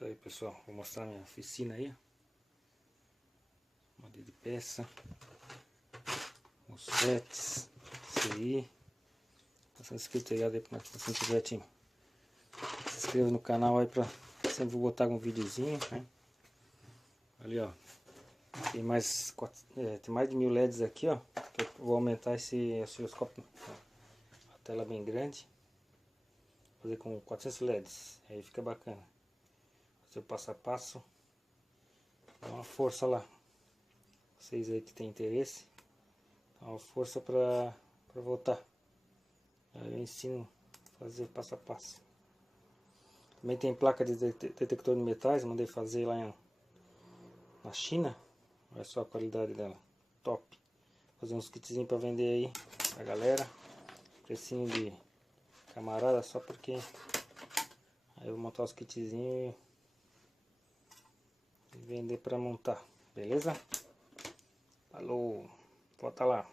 Isso aí, pessoal, vou mostrar minha oficina aí, modelo de peça, mosfetes, CI, bastante inscrito aí, bastante projetinho. Se inscreva no canal aí, pra sempre vou botar algum videozinho, né? Ali, ó, tem mais de 1000 LEDs aqui, ó, que eu vou aumentar esse osciloscópio, a tela bem grande, fazer com 400 LEDs, aí fica bacana. Fazer o passo a passo, dá uma força lá, vocês aí que tem interesse, dá uma força para voltar. Aí eu ensino a fazer passo a passo. Também tem placa de detector de metais, mandei fazer lá na China, olha só a qualidade dela, top. Fazer uns kitzinhos para vender aí pra galera, precinho de camarada, só porque aí eu vou montar os kitzinhos e vender para montar, beleza? Falou, volta lá.